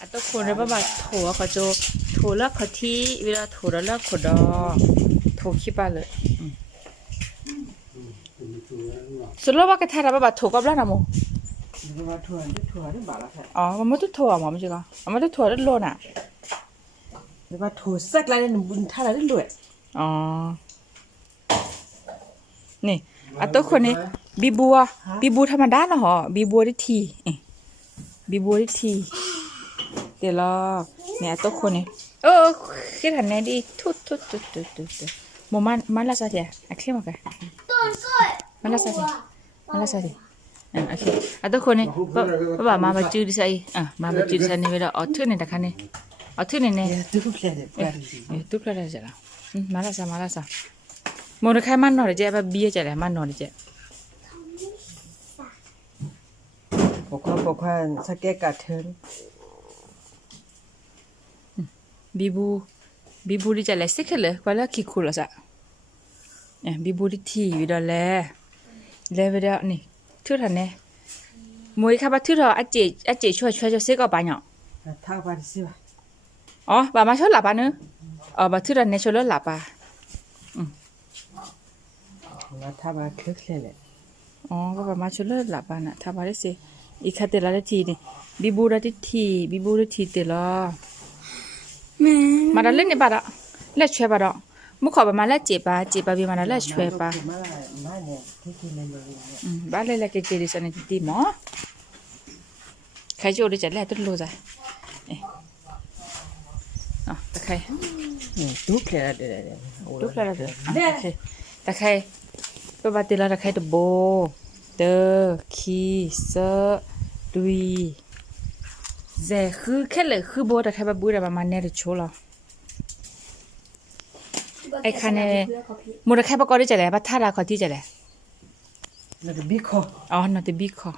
อัตโคนได้ประถั่วเขาโจโถเลิกขาที่เวลาโถแล้วเลิกขอดอโถขี้ปลาเลยสุดแล้วว่ากระทาระบาดโถกับแล้วนะโมอ๋อมันไม่ต้องถั่วหมอไม่ใช่เหรอมันไม่ต้องถั่วด้านโลน่ะหรือว่าถั่วสักอะไรนั่นบุญท่าอะไรด้านวลอ๋อนี่อัตโคนนี้บีบัวบีบัวธรรมดาเนาะบีบัวได้ทีบีบัวได้ที เดี๋ยวรอเนี่ยตัวคนนี่โเออคิดหันไหนดีทุดทุดทุดทุดทุดทุดโมมันมันละซาเดียอะคลิมกันมันละซาเดียมันละซาเดียอะโอเคอะทุกคนนี่ยป้าบ่ามามาจจุดิไซอะมามาจืดใส่ในเวลาออทึ่เนี่ยตะคันเนี่ยออทึ่เนี่ยเนี่ยตุ๊บเลยเออตุ๊บเลยจ้ะล่ะมันละซามันละซาโมเดลใครมันนอนเลยเจ๊แบบเบี้ยจ้ะแหละมันนอนเลยเจ๊บอกว่าบอกว่าสเก็ตกัดเทิน bibu bibu di jale sikele wala ki kula sa eh bibu di ti yu da le le ve da ni tu ra ne moi kha ba tu ra a je a je chua chua jo se ko ba nyo ta ba di si ba oh ba ma chua la ba ne oh ba tu ra ne chua lo la ba um la ta ba kle kle le oh ba ba ma chua lo la ba na ta ba di si อีกคาเตลาทีนี่บิบูราทิทีบิบูราทิเตลา mà đã lên này bà đó. Lên chơi bà đó. Muốn khỏi bà mà lên chị bà chị bà vì mà đã lên chơi ừ, bà bà lên là cái chị đi sao này đi mỏ khai chỗ đi chả lại tôi luôn rồi à ta khai. Đúc lại là đúc lại là được ta khai. Tôi bà tiền là ta khai được bồ tờ khi sơ đuôi เจคือแค่เลยคือโบแต่แค่บบบูแต่ประมาณเนี้ยดี๋โชละไอ้คันเนมูแค่ประกอบได้จะแหละบัตรท่าราคอที่จะแหละนาตบิคออ๋อนอตบิคอ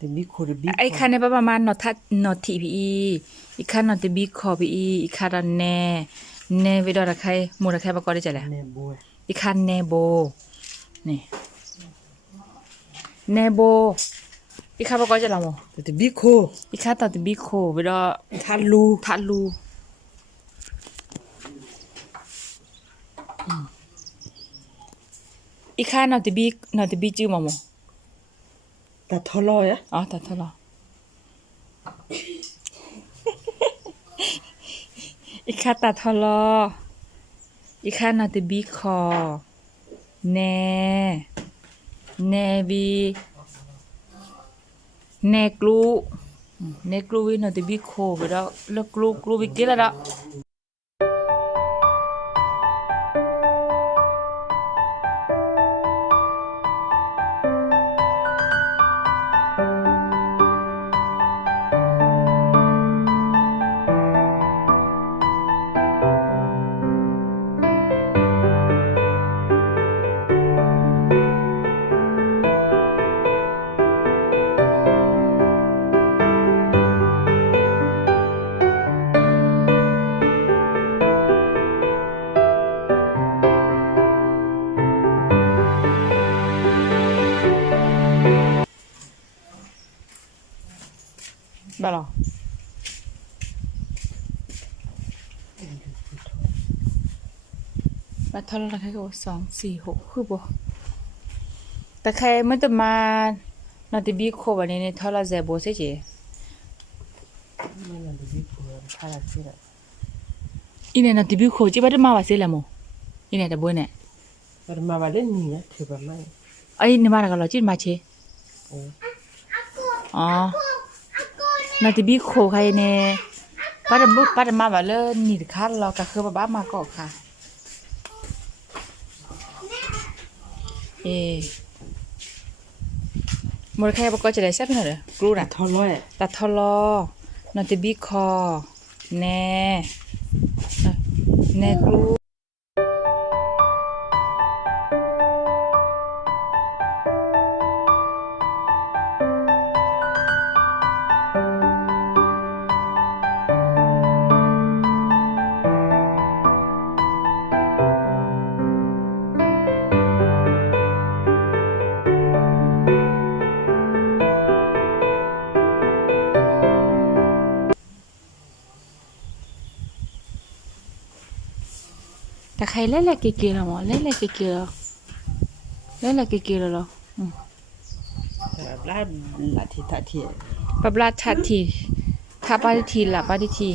ตบิคอตบิไอ้คันเน่ประมาณนอทัดนอทีพีอีอีคันนอตบิคอพีอีอีคันนแน่แน่ไปดอราคามูแค่ประกอบได้จะแหละอีคันแน่โบเน่แน่โบ อีข้าปก็จะลำอะติบิโคอีข้าตัดบิ๊กโคไปดอทันลูทันลูอีข้าหน้าติบิหน้าติบิจิ้อมาหมอตัดทอลอยอะอ๋อตัดทอลออีข้าตัดทอลออีข้าหน้าติบิคอแน่แน่บี คไปแล้วแล้วกลูกลูวิกิแล้ บ่หรอมาทอดละแค่ก็สองสี่หกคือบ่แต่ใครมันจะมานาติบีโควันนี้ในทอดละแซโบใช่จีไม่นาติบีโคทอดละสิละอีเนี่ยนาติบีโคจีบัดมาว่าเสียและโมอีเนี่ยตะบ่เนี่ยบัดมาว่าเล่นนี่นะถือบัมาไอ้เนี่มาแล้วก็เราจีมาเชอ๋อ นาติบีโคใครเน่ป้าดมุป้าดมาแบบเลิศหนีคัดเราก็คือบ้ามาก่อค่ะ เอมดลค่ปก็จะได้แซ่บหน่อยเหรอกรูน่ะทอลอยตัดทอลอนาติบีคอแน่แน่กรู ใครเล่นแหละเก๋ๆละหมอเล่นแหละเก๋ๆละเล่นแหละเก๋ๆละเหรอลาลาทิตาทีปบลาชัดทีถ้าปาดิทีละปาดิที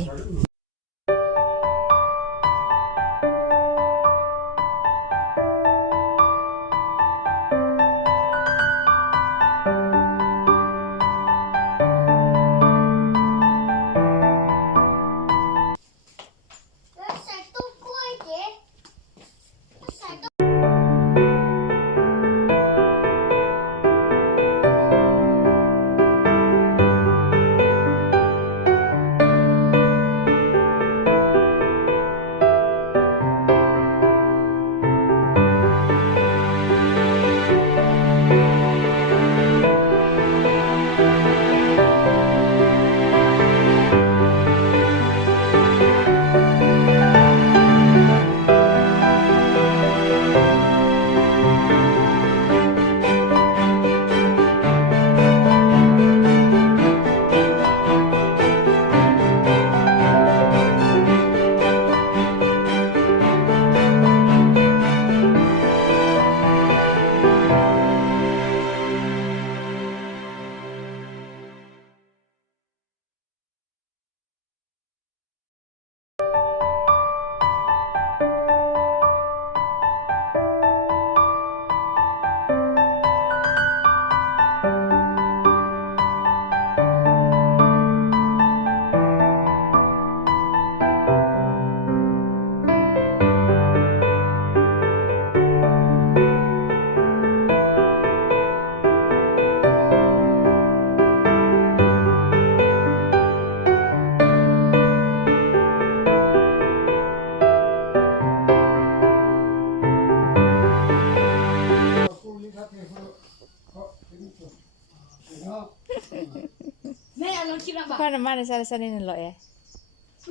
ลองคิดลำบากพ่อน้ำมันในซาซาเนนลอย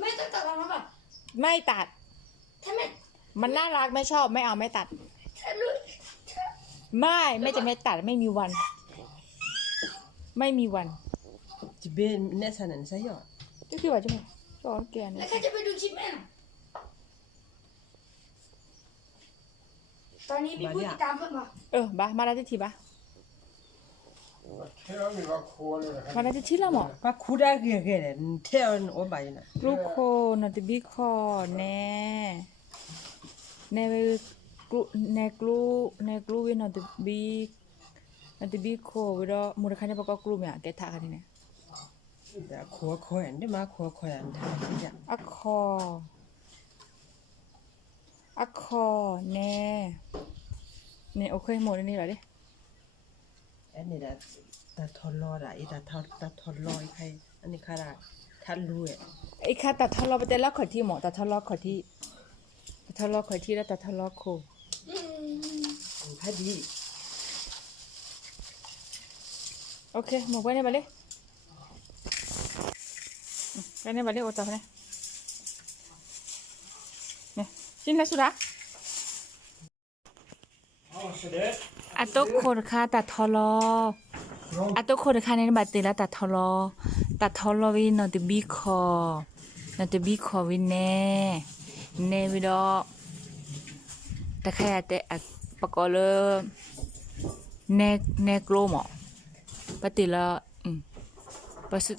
ไม่ต้องตัดออกมาแบบไม่ตัด ถ้าไม่มันน่ารักไม่ชอบไม่เอาไม่ตัด ถ้ารู้ถ้าไม่ไม่จะไม่ตัดไม่มีวัน ไม่มีวันจะเบนเนสันนันใช่หรอก็คือว่าจะมาก็แกแล้วเนี่ยใครจะไปดูคลิปแม่น่ะตอนนี้พี่ผู้ติดตามเพิ่มมาเออบ้ามาได้ที่ทีบ้า Mana di cila mo? Pa kuda ge ge ne, te on o ba ina. Ruko na ti bi ko ne. Ne we klu ne klu ne klu we na ti bi na ti bi ko we do mu ra khane pa ko klu me a ke tha khane ne. Da ko ko en de ma ko ko en tha ti ja. A ko. A ko ne. Ne o ko mo ne ni la de. อมูลค่าเนี่ยปก็กลูเนี่ยแกถากันนี่เนี่ยแต่ขัวคอยอันได้มาขัวคอยอันทำที่จะอะคออะคอแน่เนี่ยโอเคหมดอันนี้เหรอดิอันนี้ละตาทอนรอดอะอีตาทอนตาทอนรอยใครอันนี้ค่ะทันรู้อะไอ้ค่ะตัดทะเลาะไปแต่ละขอที่หมอตัดทะเลาะขอที่ตัดทะเลาะขอที่แล้วตัดทะเลาะโคพอดีโอเคหมกไว้ในบัลเล่ไว้ในบัลเล่โอตาเนี่ยเนี่ยกินแล้วสุดา Ja, så det. อะตุกคนค่ะตัดทะเลาะอะตุกคนค่ะในบัตรตีแล้วตัดทะเลาะตัดทะเลาะวินนอตบีคอนอตบีคอวินแน่แน่วิดอแต่แค่แต่อะปะกอเลแน่แน่กลัวหมอปฏิละอืมปะสุด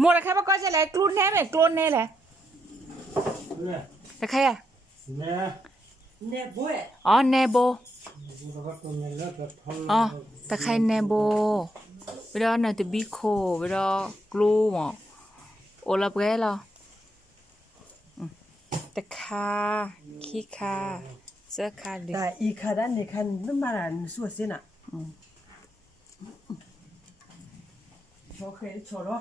หมดแล้วค่ะปะกอจะแหละกลุ้นแน่ไหมกลุ้นแน่แหละ Nej. แต่ใครอะ Nej. เน่บุ้ยอ๋อแนโบ Det borde varit någon med lätt att hålla. อ๋อตะไคร้แนโบเวลาหน่อยตะบิโคเวลากลูหมอโอลาเบรลออืมตะคาขี้คาเสื้อคาดิแต่อีคาด้านนี้คันนั่นมาอันสัวเส้นอะโอเคชอรอ